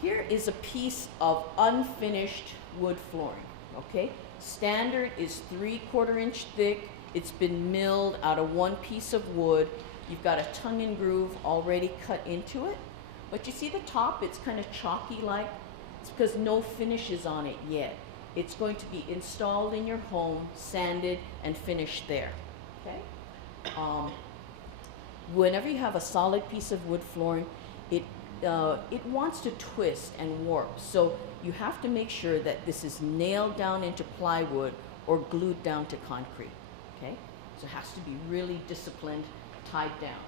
Here is a piece of unfinished wood flooring, okay? Standard is 3/4 inch thick. It's been milled out of one piece of wood. You've got a tongue and groove already cut into it. But you see the top, it's kind of chalky like. It's because no finish is on it yet. It's going to be installed in your home, sanded, and finished there, okay? Whenever you have a solid piece of wood flooring, it wants to twist and warp. So you have to make sure that this is nailed down into plywood or glued down to concrete, okay? So it has to be really disciplined, tied down.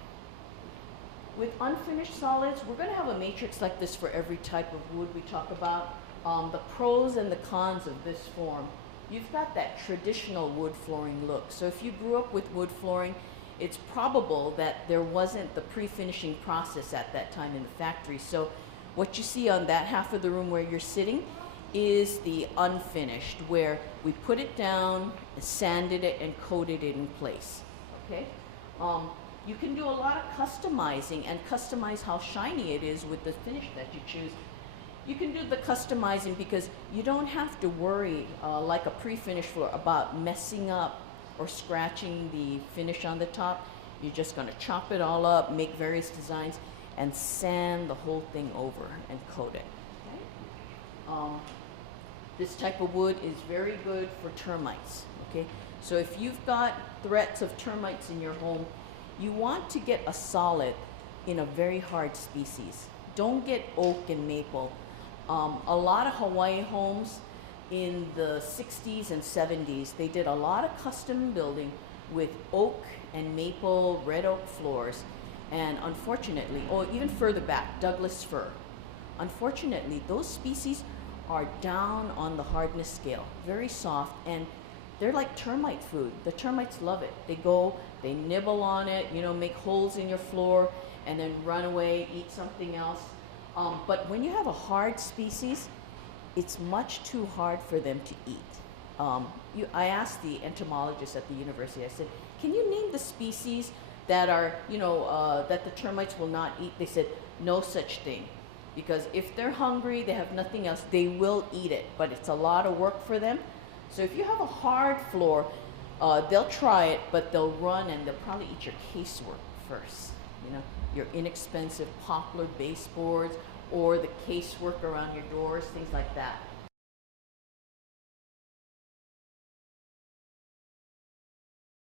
With unfinished solids, we're gonna have a matrix like this for every type of wood we talk about. The pros and the cons of this form. You've got that traditional wood flooring look. So if you grew up with wood flooring, it's probable that there wasn't the pre-finishing process at that time in the factory. So what you see on that half of the room where you're sitting is the unfinished, where we put it down, sanded it, and coated it in place, okay? You can do a lot of customizing and customize how shiny it is with the finish that you choose. You can do the customizing because you don't have to worry, like a pre-finished floor, about messing up or scratching the finish on the top. You're just gonna chop it all up, make various designs, and sand the whole thing over and coat it. Okay? This type of wood is very good for termites, okay? So if you've got threats of termites in your home, you want to get a solid in a very hard species. Don't get oak and maple. A lot of Hawaii homes in the 60s and 70s, they did a lot of custom building with oak and maple, red oak floors, and unfortunately, or even further back, Douglas fir. Unfortunately, those species are down on the hardness scale, very soft, and they're like termite food. The termites love it. They go, they nibble on it, you know, make holes in your floor, and then run away, eat something else. But when you have a hard species, it's much too hard for them to eat. I asked the entomologist at the university, I said, can you name the species that are, that the termites will not eat? They said, no such thing. Because if they're hungry, they have nothing else, they will eat it, but it's a lot of work for them. So if you have a hard floor, they'll try it, but they'll run and they'll probably eat your casework first. You know, your inexpensive poplar baseboards or the casework around your doors, things like that.